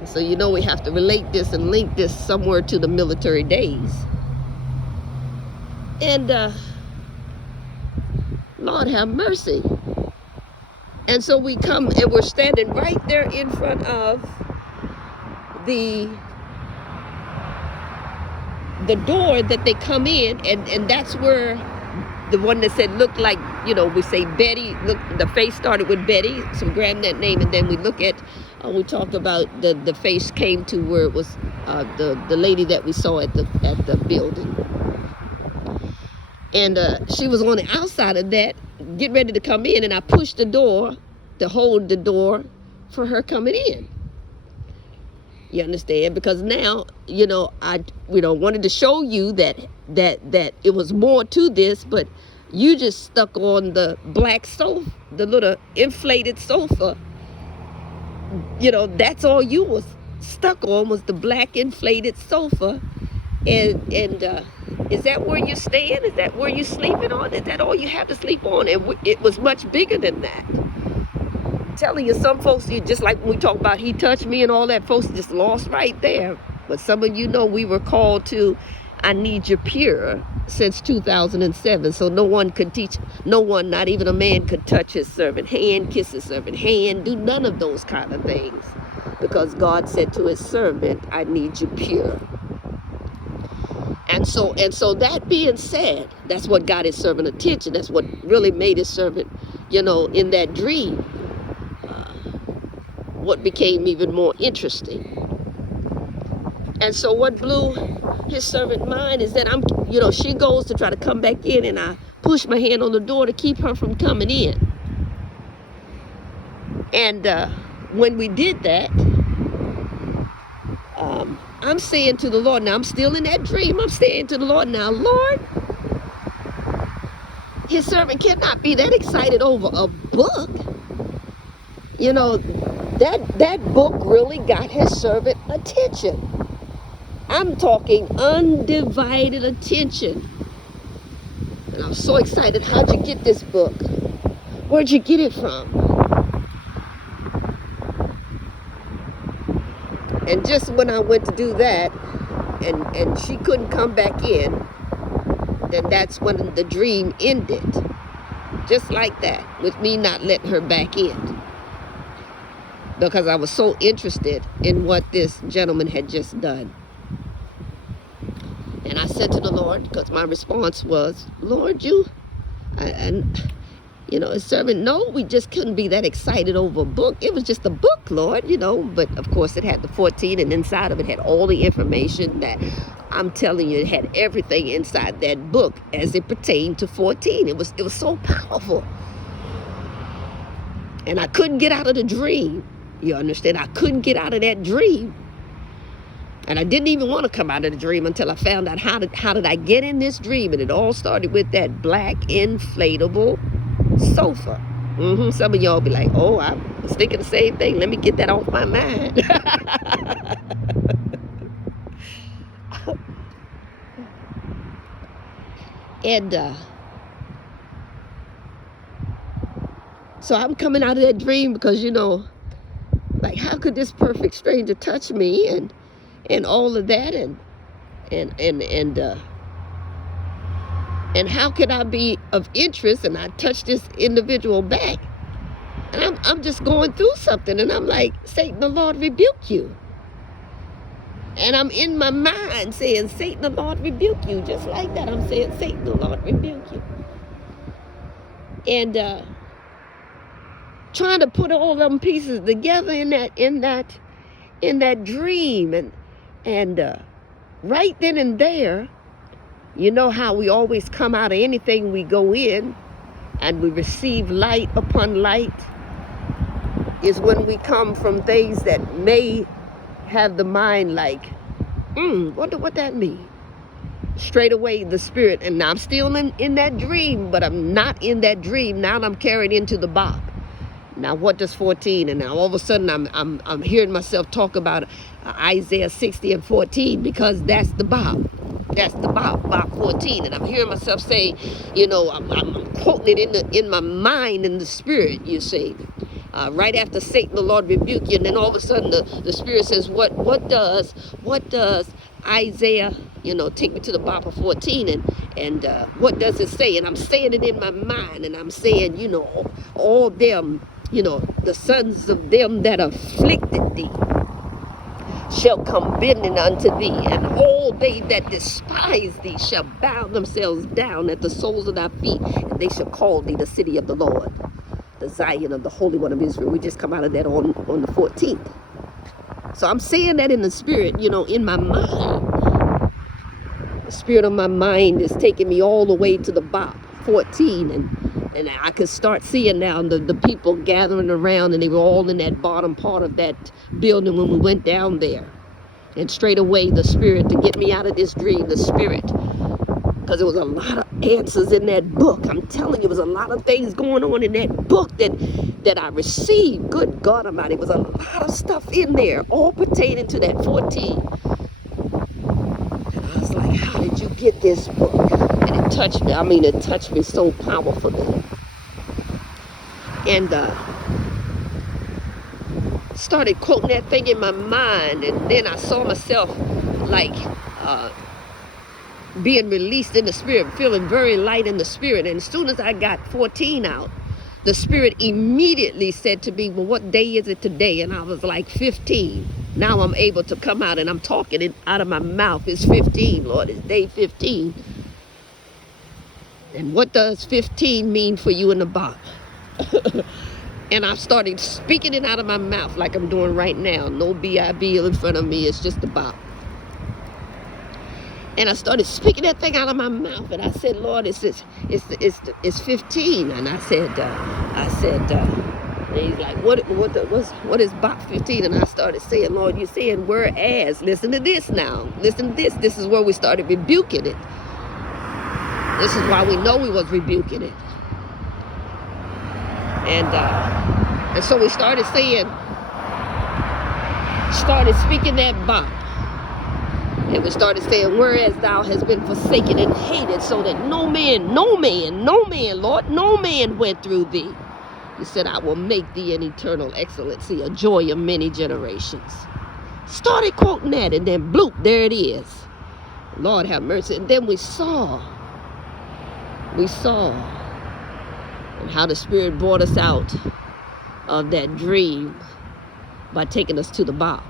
So you know we have to relate this and link this somewhere to the military days. And Lord have mercy. And so we come and we're standing right there in front of the door that they come in, and that's where the one that said looked like, you know, we say Betty, look, the face started with Betty, so we grabbed that name, and then we look at, we talked about the face came to where it was the lady that we saw at the building. And she was on the outside of that, getting ready to come in, and I pushed the door to hold the door for her coming in. You understand? Because now, you know, I wanted to show you that it was more to this, but you just stuck on the black sofa, the little inflated sofa. You know, that's all you was stuck on, was the black inflated sofa. And is that where you're staying? Is that where you're sleeping on? Is that all you have to sleep on? And it was much bigger than that. I'm telling you, some folks, you just like when we talk about he touched me and all that, folks just lost right there. But some of you know we were called to I Need You Pure since 2007. So no one could teach, no one, not even a man, could touch his servant hand, kiss his servant hand, do none of those kind of things. Because God said to his servant, I need you pure. And so that being said, that's what got his servant attention. That's what really made his servant, you know, in that dream, what became even more interesting. And so what blew his servant mind is that she goes to try to come back in, and I push my hand on the door to keep her from coming in. And when we did that, I'm saying to the Lord, now I'm still in that dream, I'm saying to the Lord, now Lord, his servant cannot be that excited over a book. You know, that book really got his servant attention. I'm talking undivided attention. And I was so excited. How'd you get this book? Where'd you get it from? And just when I went to do that, and she couldn't come back in, then that's when the dream ended. Just like that, with me not letting her back in. Because I was so interested in what this gentleman had just done. And I said to the Lord, because my response was, Lord, his servant, no, we just couldn't be that excited over a book. It was just a book, Lord, but of course it had the 14, and inside of it had all the information that I'm telling you, it had everything inside that book as it pertained to 14. It was so powerful. And I couldn't get out of the dream. You understand? I couldn't get out of that dream. And I didn't even want to come out of the dream until I found out how did I get in this dream. And it all started with that black inflatable sofa. Some of y'all be like, oh, I was thinking the same thing. Let me get that off my mind. And so I'm coming out of that dream because, like, how could this perfect stranger touch me and all of that, and how could I be of interest? And I touch this individual back, and I'm just going through something, and I'm like, Satan, the Lord rebuke you. And I'm in my mind saying, Satan, the Lord rebuke you. Just like that, I'm saying, Satan, the Lord rebuke you. And trying to put all them pieces together in that dream. And right then and there, you know how we always come out of anything we go in, and we receive light upon light, is when we come from things that may have the mind like, wonder what that means. Straight away the spirit, and now I'm still in that dream, but I'm not in that dream. Now I'm carried into the bop. Now what does 14? And now all of a sudden I'm hearing myself talk about Isaiah 60 and 14, because that's the bop. That's the bop 14. And I'm hearing myself say, you know, I'm quoting it in my mind, in the spirit, you see. Right after Satan, the Lord rebuke you, and then all of a sudden the spirit says, what does Isaiah, you know, take me to the bop of 14, and what does it say? And I'm saying it in my mind, and I'm saying, you know, all them, you know, the sons of them that afflicted thee shall come bending unto thee, and all they that despise thee shall bow themselves down at the soles of thy feet, and they shall call thee the city of the Lord, the Zion of the Holy One of Israel. We just come out of that on the 14th. So I'm saying that in the spirit, you know, in my mind. The spirit of my mind is taking me all the way to the bop 14, and I could start seeing now the people gathering around, and they were all in that bottom part of that building when we went down there. And straight away the spirit, to get me out of this dream, the spirit, because there was a lot of answers in that book. I'm telling you, there was a lot of things going on in that book that I received. Good God Almighty, there was a lot of stuff in there, all pertaining to that 14. And I was like, how did you get this book? And it touched me. I mean, it touched me so powerfully. And started quoting that thing in my mind, and then I saw myself like being released in the spirit, feeling very light in the spirit. And as soon as I got 14 out, the spirit immediately said to me, well, what day is it today? And I was like, 15. Now I'm able to come out, and I'm talking it out of my mouth. It's 15, Lord. It's day 15. And what does 15 mean for you in the Bible? And I started speaking it out of my mouth like I'm doing right now. No B-I-B in front of me. It's just the Bible. And I started speaking that thing out of my mouth, and I said, Lord, it's 15. And I said, and he's like, what is bop 15? And I started saying, Lord, you're saying whereas. Listen to this now. Listen to this. This is where we started rebuking it. This is why we know we was rebuking it. And so we started speaking that bop. And we started saying, whereas thou hast been forsaken and hated, so that no man, Lord, no man went through thee. He said, I will make thee an eternal excellency, a joy of many generations. Started quoting that, and then bloop, there it is. Lord have mercy. And then we saw and how the Spirit brought us out of that dream by taking us to the bop.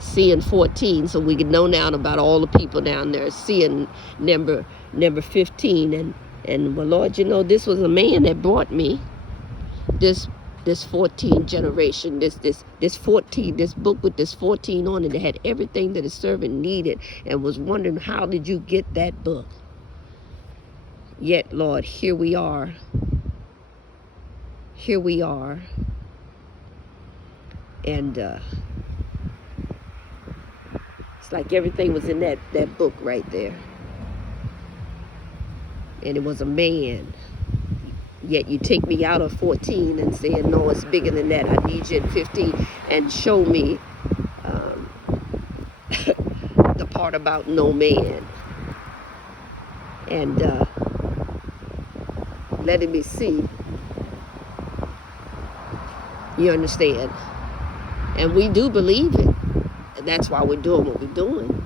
Seeing 14, so we could know now about all the people down there. Seeing number 15, and well, Lord, you know, this was a man that brought me this 14 generation, this 14, this book with this 14 on it. That had everything that his servant needed, and was wondering, how did you get that book? Yet, Lord, here we are. And it's like everything was in that book right there. And it was a man. Yet you take me out of 14 and say, no, it's bigger than that. I need you in 15, and show me the part about no man. And letting me see. You understand? And we do believe it. And that's why we're doing what we're doing.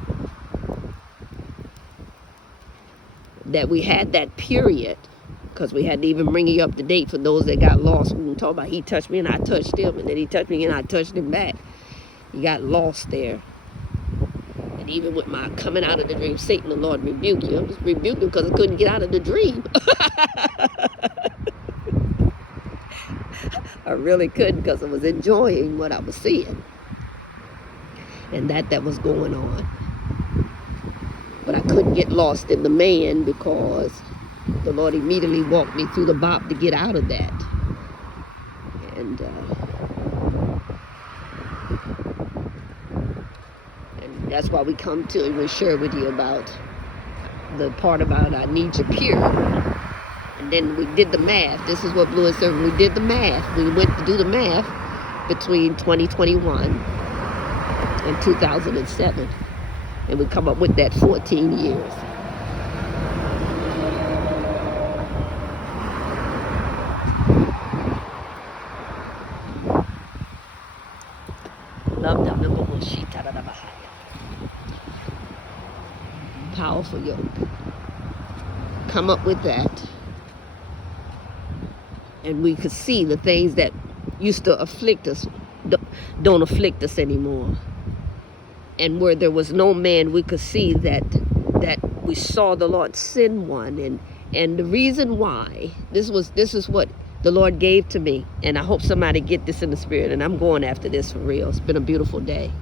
That we had that period, because we had to even bring you up to date for those that got lost. We were talking about he touched me and I touched him, and then he touched me and I touched him back. You got lost there. And even with my coming out of the dream, Satan, the Lord rebuke you. I was rebuking because I couldn't get out of the dream. I really couldn't, because I was enjoying what I was seeing and that was going on. But I couldn't get lost in the man, because the Lord immediately walked me through the bop to get out of that. And that's why we come to and we share with you about the part about I need you pure. And then we did the math. This is what Blue is serving. We did the math. We went to do the math between 2021 and 2007. And we come up with that 14 years. Powerful yoke. Come up with that. And we could see the things that used to afflict us don't afflict us anymore. And where there was no man, we could see that we saw the Lord send one. And the reason why, this is what the Lord gave to me. And I hope somebody get this in the spirit. And I'm going after this for real. It's been a beautiful day.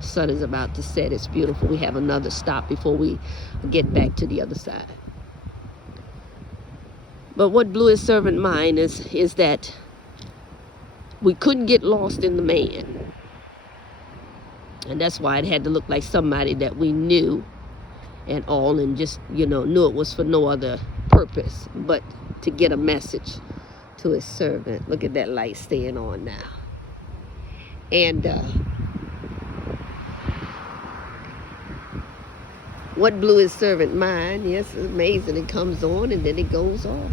The sun is about to set. It's beautiful. We have another stop before we get back to the other side. But what blew his servant mind is that we couldn't get lost in the man. And that's why it had to look like somebody that we knew and all, and just, knew it was for no other purpose but to get a message to his servant. Look at that light staying on now. And what blew his servant mind, yes, it's amazing. It comes on and then it goes off.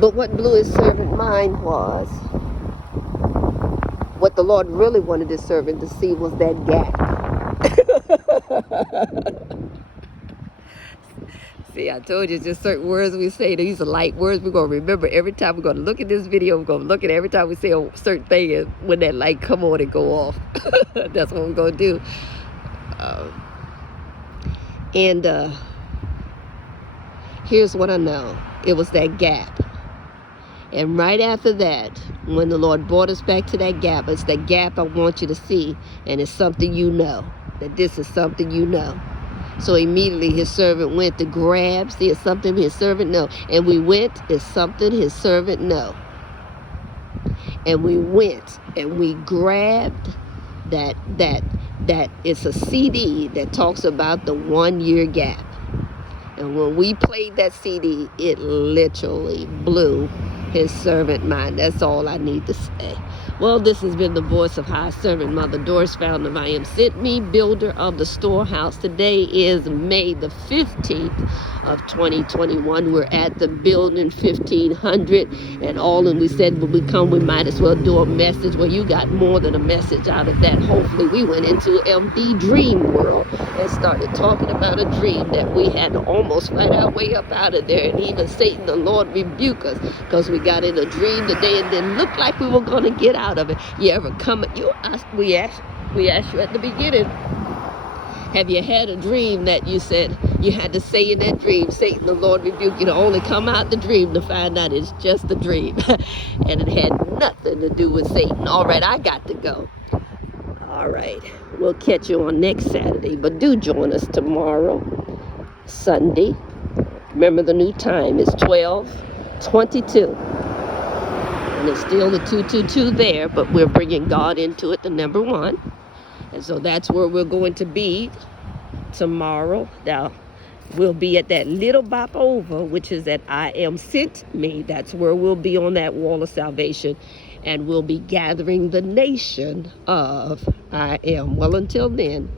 But what blew his servant mind was, what the Lord really wanted his servant to see was that gap. See, I told you, just certain words we say, these are light words we're going to remember every time we're going to look at this video. We're going to look at every time we say a certain thing, and when that light come on and go off. That's what we're going to do. Here's what I know. It was that gap. And right after that, when the Lord brought us back to that gap, it's that gap I want you to see. And it's something you know. That this is something you know. So immediately his servant went to grab. See, it's something his servant know. And we went, it's something his servant know. And we went and we grabbed that it's a CD that talks about the 1 year gap. And when we played that CD, it literally blew his servant mind. That's all I need to say. Well, this has been the voice of High Servant Mother Doris, founder of I Am Sent Me, builder of the storehouse. Today is May the 15th of 2021. We're at the building 1500 and all, and we said when we come, we might as well do a message. Well, you got more than a message out of that. Hopefully, we went into the dream world and started talking about a dream that we had to almost fight our way up out of there. And even Satan, the Lord, rebuke us, because we got in a dream today and then looked like we were going to get out of it. You ever come? We asked you at the beginning, have you had a dream that you said you had to say in that dream, Satan, the Lord rebuke you, to only come out the dream to find out it's just a dream? And it had nothing to do with Satan. All right, I got to go. All right, we'll catch you on next Saturday, but do join us tomorrow, Sunday. Remember, the new time is 12:22. And it's still the 222 there, but we're bringing God into it, the number one. And so that's where we're going to be tomorrow. Now, we'll be at that little bop over, which is at I Am Sent Me. That's where we'll be on that wall of salvation. And we'll be gathering the nation of I Am. Well, until then,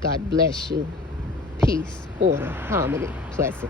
God bless you. Peace, order, harmony, blessing.